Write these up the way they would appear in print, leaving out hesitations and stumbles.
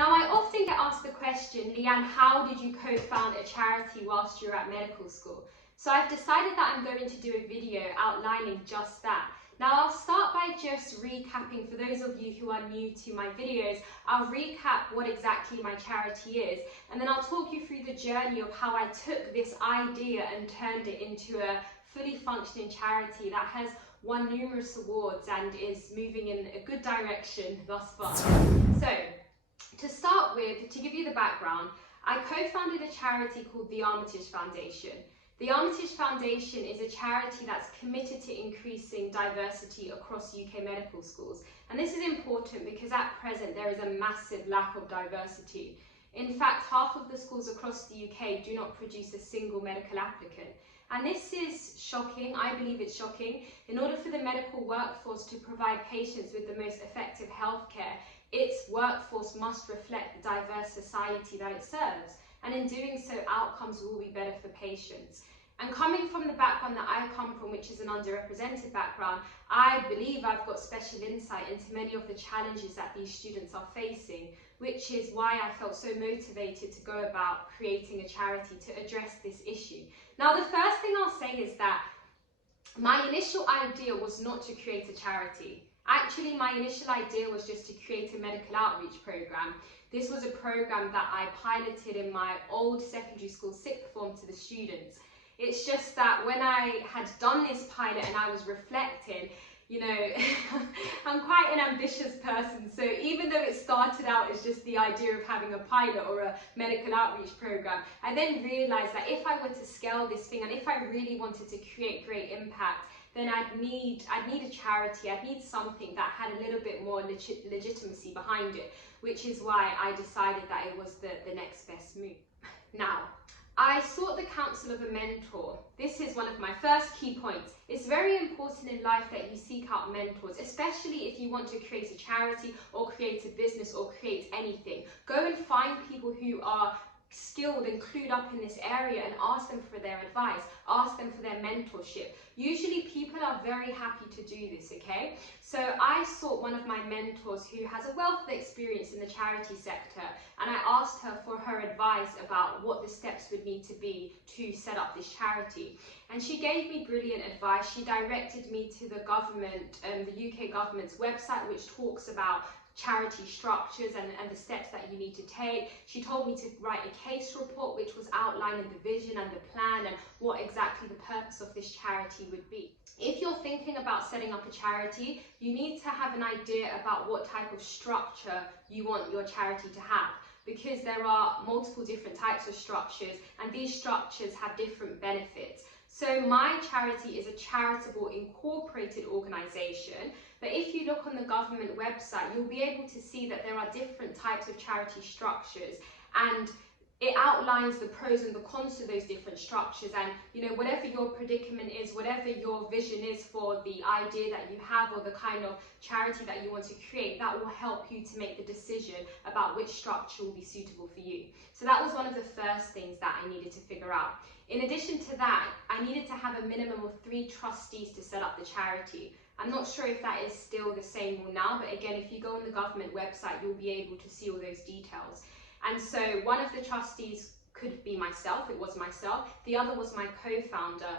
Now, I often get asked the question, Leanne, how did you co-found a charity whilst you were at medical school? So I've decided that I'm going to do a video outlining just that. Now, I'll start by just recapping, for those of you who are new to my videos, I'll recap what exactly my charity is, and then I'll talk you through the journey of how I took this idea and turned it into a fully functioning charity that has won numerous awards and is moving in a good direction thus far. So, to start with, to give you the background, I co-founded a charity called the Armitage Foundation. The Armitage Foundation is a charity that's committed to increasing diversity across UK medical schools. And this is important because at present there is a massive lack of diversity. In fact, half of the schools across the UK do not produce a single medical applicant. And this is shocking. I believe it's shocking. In order for the medical workforce to provide patients with the most effective healthcare, its workforce must reflect the diverse society that it serves. And in doing so, outcomes will be better for patients. And coming from the background that I come from, which is an underrepresented background, I believe I've got special insight into many of the challenges that these students are facing, which is why I felt so motivated to go about creating a charity to address this issue. Now, the first thing I'll say is that my initial idea was not to create a charity. Actually, my initial idea was just to create a medical outreach program. This was a program that I piloted in my old secondary school sixth form to the students. It's just that when I had done this pilot and I was reflecting, you know, I'm quite an ambitious person. So even though it started out as just the idea of having a pilot or a medical outreach program, I then realized that if I were to scale this thing and if I really wanted to create great impact, then I'd need a charity. I'd need something that had a little bit more legitimacy behind it, which is why I decided that it was the next best move. Now, I sought the counsel of a mentor. This is one of my first key points. It's very important in life that you seek out mentors, especially if you want to create a charity or create a business or create anything. Go and find people who are skilled and clued up in this area and ask them for their advice, ask them for their mentorship. Usually people are very happy to do this, okay? So I sought one of my mentors who has a wealth of experience in the charity sector, and I asked her for her advice about what the steps would need to be to set up this charity. And she gave me brilliant advice. She directed me to the government, the UK government's website, which talks about charity structures and the steps that you need to take. She told me to write a case report which was outlining the vision and the plan and what exactly the purpose of this charity would be. If you're thinking about setting up a charity, you need to have an idea about what type of structure you want your charity to have, because there are multiple different types of structures and these structures have different benefits. So my charity is a charitable incorporated organisation, but if you look on the government website, you'll be able to see that there are different types of charity structures, and it outlines the pros and the cons to those different structures. And you know, whatever your predicament is, whatever your vision is for the idea that you have or the kind of charity that you want to create, that will help you to make the decision about which structure will be suitable for you. So that was one of the first things that I needed to figure out. In addition to that, I needed to have a minimum of 3 trustees to set up the charity. I'm not sure if that is still the same rule now, but again, if you go on the government website, you'll be able to see all those details. And so one of the trustees could be myself, it was myself, the other was my co-founder,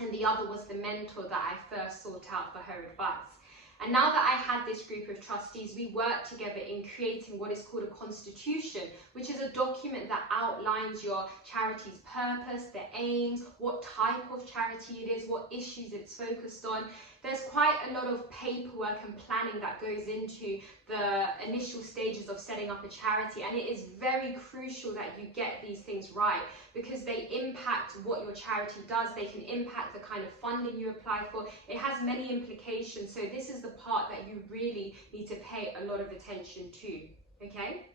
and the other was the mentor that I first sought out for her advice. And now that I had this group of trustees, we worked together in creating what is called a constitution, which is a document that outlines your charity's purpose, the aims, what type of charity it is, what issues it's focused on. There's quite a lot of paperwork and planning that goes into the initial stages of setting up a charity, and it is very crucial that you get these things right, because they impact what your charity does, they can impact the kind of funding you apply for. It has many implications, so this is the part that you really need to pay a lot of attention to, okay?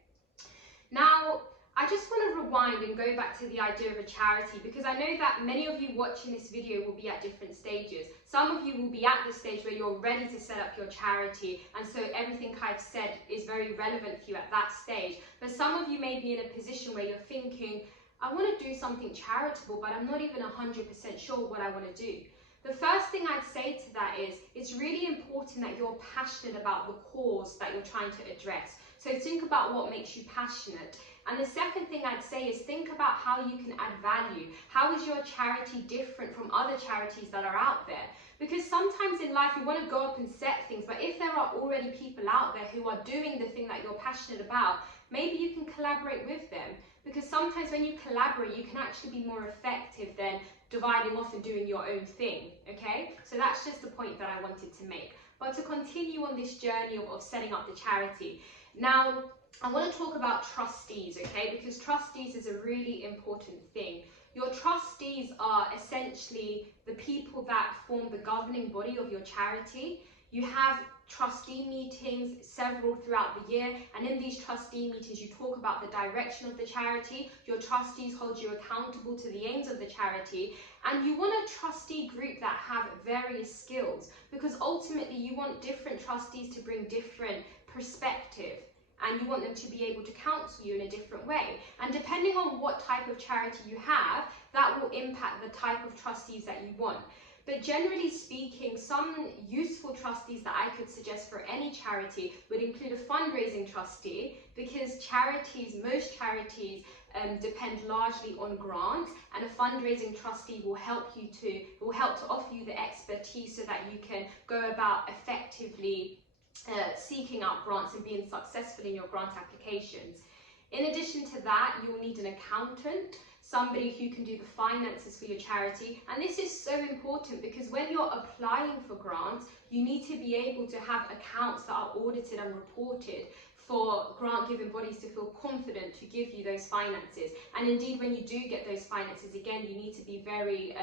Now, I just want to rewind and go back to the idea of a charity, because I know that many of you watching this video will be at different stages. Some of you will be at the stage where you're ready to set up your charity, and so everything I've said is very relevant for you at that stage. But some of you may be in a position where you're thinking, I want to do something charitable, but I'm not even 100% sure what I want to do. The first thing I'd say to that is it's really important that you're passionate about the cause that you're trying to address. So think about what makes you passionate. And the second thing I'd say is think about how you can add value. How is your charity different from other charities that are out there? Because sometimes in life you want to go up and set things, but if there are already people out there who are doing the thing that you're passionate about, maybe you can collaborate with them. Because sometimes when you collaborate, you can actually be more effective than dividing off and doing your own thing, okay? So that's just the point that I wanted to make. But to continue on this journey of setting up the charity, now I want to talk about trustees, okay? Because trustees is a really important thing. Your trustees are essentially the people that form the governing body of your charity. You have trustee meetings, several throughout the year, and in these trustee meetings you talk about the direction of the charity. Your trustees hold you accountable to the aims of the charity, and you want a trustee group that have various skills, because ultimately you want different trustees to bring different perspective, and you want them to be able to counsel you in a different way. And depending on what type of charity you have, that will impact the type of trustees that you want. But generally speaking, some useful trustees that I could suggest for any charity would include a fundraising trustee, because most charities depend largely on grants, and a fundraising trustee will help to offer you the expertise so that you can go about effectively seeking out grants and being successful in your grant applications. In addition to that, you'll need an accountant, somebody who can do the finances for your charity. And this is so important because when you're applying for grants, you need to be able to have accounts that are audited and reported for grant giving bodies to feel confident to give you those finances. And indeed, when you do get those finances, again, you need to be very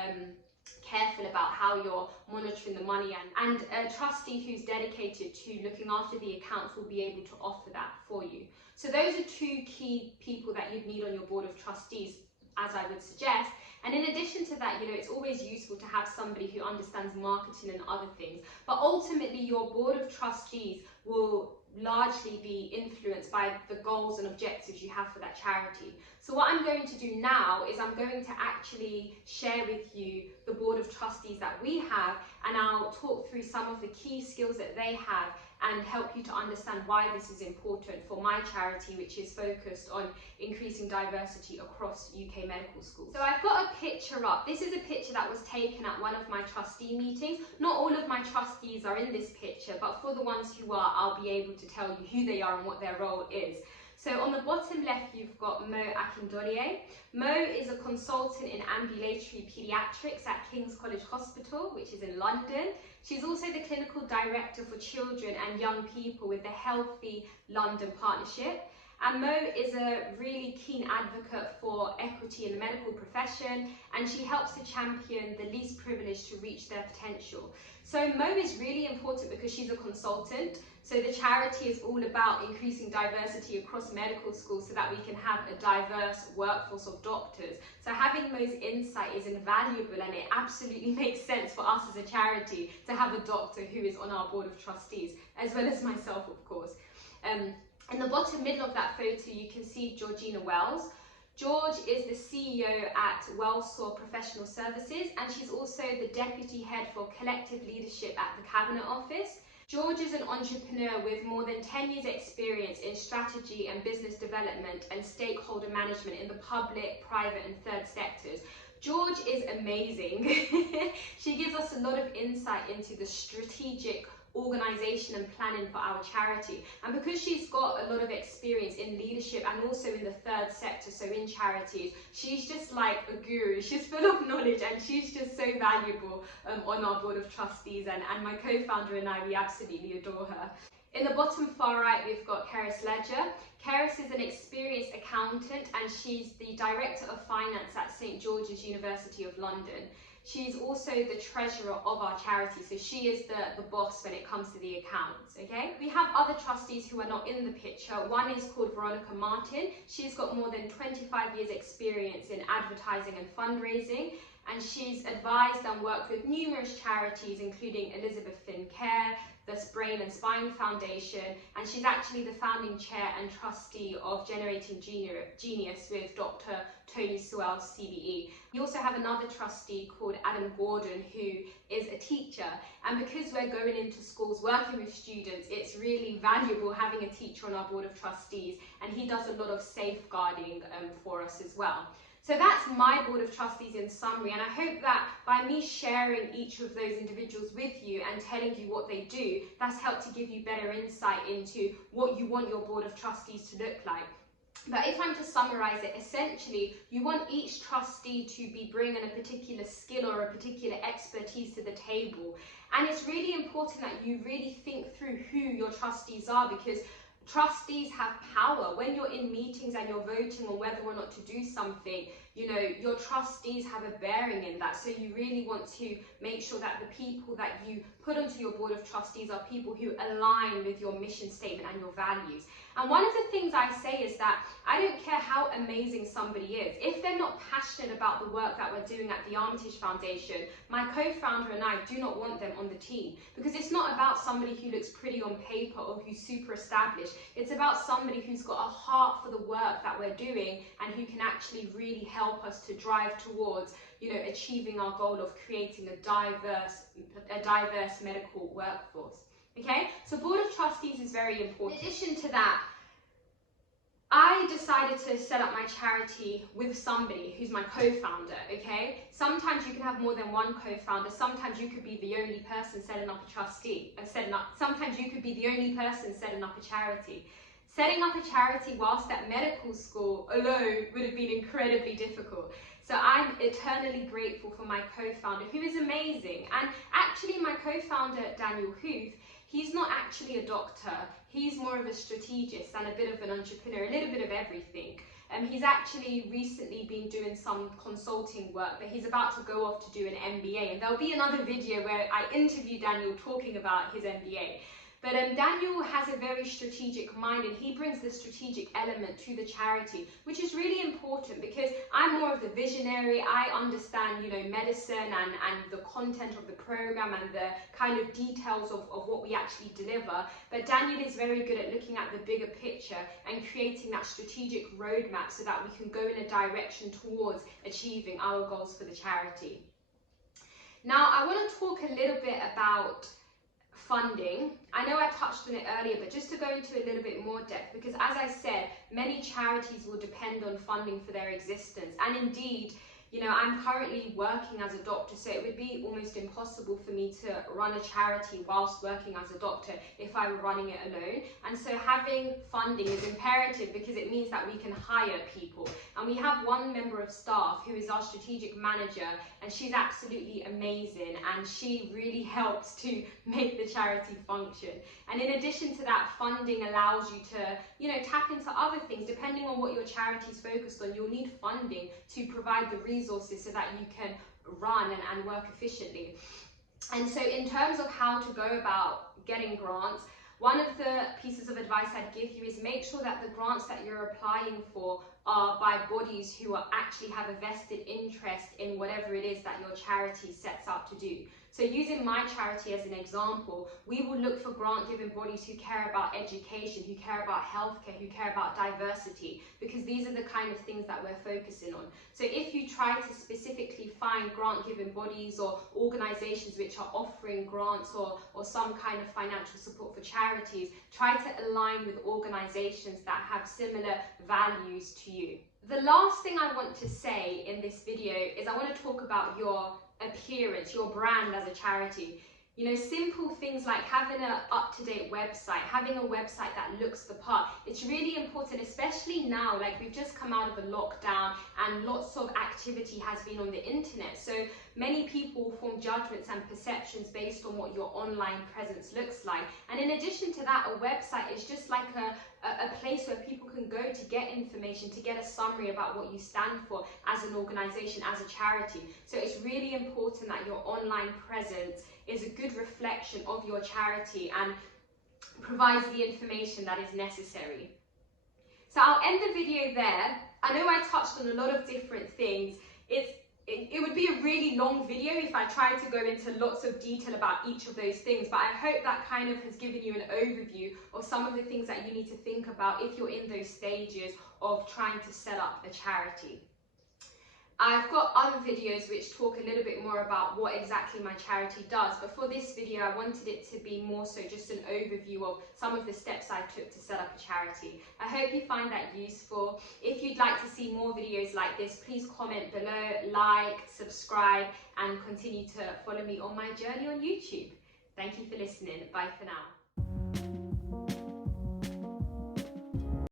careful about how you're monitoring the money, and a trustee who's dedicated to looking after the accounts will be able to offer that for you. So those are two key people that you'd need on your board of trustees, as I would suggest. And in addition to that, it's always useful to have somebody who understands marketing and other things. But ultimately, your board of trustees will largely be influenced by the goals and objectives you have for that charity. So what I'm going to do now is I'm going to actually share with you the board of trustees that we have, and I'll talk through some of the key skills that they have and help you to understand why this is important for my charity, which is focused on increasing diversity across UK medical schools. So I've got a picture up. This is a picture that was taken at one of my trustee meetings. Not all of my trustees are in this picture, but for the ones who are, I'll be able to tell you who they are and what their role is. So on the bottom left, you've got Mo Akindole. Mo is a consultant in ambulatory paediatrics at King's College Hospital, which is in London. She's also the clinical director for children and young people with the Healthy London Partnership. And Mo is a really keen advocate for equity in the medical profession, and she helps to champion the least privileged to reach their potential. So Mo is really important because she's a consultant. So the charity is all about increasing diversity across medical schools so that we can have a diverse workforce of doctors. So having Mo's insight is invaluable, and it absolutely makes sense for us as a charity to have a doctor who is on our board of trustees, as well as myself, of course. In the bottom middle of that photo, you can see Georgina Wells. George is the CEO at Wellsaw Professional Services, and she's also the Deputy Head for Collective Leadership at the Cabinet Office. George is an entrepreneur with more than 10 years experience in strategy and business development and stakeholder management in the public, private and third sectors. George is amazing. She gives us a lot of insight into the strategic organisation and planning for our charity, and because she's got a lot of experience in leadership and also in the third sector, so in charities, she's just like a guru. She's full of knowledge, and she's just so valuable on our board of trustees, and my co-founder and I, we absolutely adore her. In the bottom far right, we've got Keris Ledger. Keris is an experienced accountant, and she's the Director of Finance at St George's University of London. She's also the treasurer of our charity, so she is the boss when it comes to the accounts, okay? We have other trustees who are not in the picture. One is called Veronica Martin. She's got more than 25 years experience in advertising and fundraising, and she's advised and worked with numerous charities, including Elizabeth Finn Care, the Brain Brain and Spine Foundation, and she's actually the founding chair and trustee of Generating Genius with Dr. Tony Sewell's CBE. We also have another trustee called Adam Gordon, who is a teacher, and because we're going into schools working with students, it's really valuable having a teacher on our board of trustees, and he does a lot of safeguarding for us as well. So that's my board of trustees in summary, and I hope that by me sharing each of those individuals with you and telling you what they do, that's helped to give you better insight into what you want your board of trustees to look like. But if I'm to summarize it, essentially, you want each trustee to be bringing a particular skill or a particular expertise to the table. And it's really important that you really think through who your trustees are, because trustees have power. When you're in meetings and you're voting on whether or not to do something, you know, your trustees have a bearing in that. So you really want to make sure that the people that you put onto your board of trustees are people who align with your mission statement and your values. And one of the things I say is that I don't care how amazing somebody is. If they're not passionate about the work that we're doing at the Armitage Foundation, my co-founder and I do not want them on the team, because it's not about somebody who looks pretty on paper or who's super established. It's about somebody who's got a heart for the work that we're doing and who can actually really help us to drive towards, you know, achieving our goal of creating a diverse medical workforce. Okay, so board of trustees is very important. In addition to that, I decided to set up my charity with somebody who's my co-founder, okay? Sometimes you can have more than one co-founder. Sometimes you could be the only person setting up a sometimes you could be the only person setting up a charity. Setting up a charity whilst at medical school alone would have been incredibly difficult. So I'm eternally grateful for my co-founder, who is amazing. And actually my co-founder, Daniel Huth, he's not actually a doctor. He's more of a strategist and a bit of an entrepreneur, a little bit of everything. He's actually recently been doing some consulting work, but he's about to go off to do an MBA. And there'll be another video where I interview Daniel talking about his MBA. But Daniel has a very strategic mind, and he brings the strategic element to the charity, which is really important because I'm more of the visionary. I understand, you know, medicine and the content of the program and the kind of details of what we actually deliver. But Daniel is very good at looking at the bigger picture and creating that strategic roadmap so that we can go in a direction towards achieving our goals for the charity. Now, I want to talk a little bit about funding. I know I touched on it earlier, but just to go into a little bit more depth, because as I said, many charities will depend on funding for their existence. And indeed, you know, I'm currently working as a doctor, so it would be almost impossible for me to run a charity whilst working as a doctor if I were running it alone. And so having funding is imperative because it means that we can hire people. And we have one member of staff who is our strategic manager, and she's absolutely amazing, and she really helps to make the charity function. And in addition to that, funding allows you to, you know, tap into other things. Depending on what your charity is focused on, you'll need funding to provide the resources so that you can run and work efficiently. And so in terms of how to go about getting grants, one of the pieces of advice I'd give you is make sure that the grants that you're applying for are by bodies who actually have a vested interest in whatever it is that your charity sets out to do. So using my charity as an example, we will look for grant-giving bodies who care about education, who care about healthcare, who care about diversity, because these are the kind of things that we're focusing on. So if you try to specifically find grant-giving bodies or organizations which are offering grants or some kind of financial support for charities, try to align with organizations that have similar values to you. The last thing I want to say in this video is I want to talk about your appearance, your brand as a charity. You know, simple things like having an up-to-date website, having a website that looks the part. It's really important, especially now, like we've just come out of a lockdown and lots of activity has been on the internet. So many people form judgments and perceptions based on what your online presence looks like. And in addition to that, a website is just like a place where people can go to get information, to get a summary about what you stand for as an organization, as a charity. So it's really important that your online presence is a good reflection of your charity and provides the information that is necessary. So I'll end the video there. I know I touched on a lot of different things. it would be a really long video if I tried to go into lots of detail about each of those things, but I hope that kind of has given you an overview of some of the things that you need to think about if you're in those stages of trying to set up a charity. I've got other videos which talk a little bit more about what exactly my charity does, but for this video I wanted it to be more so just an overview of some of the steps I took to set up a charity. I hope you find that useful. If you'd like to see more videos like this, please comment below, like, subscribe, and continue to follow me on my journey on YouTube. Thank you for listening. Bye for now.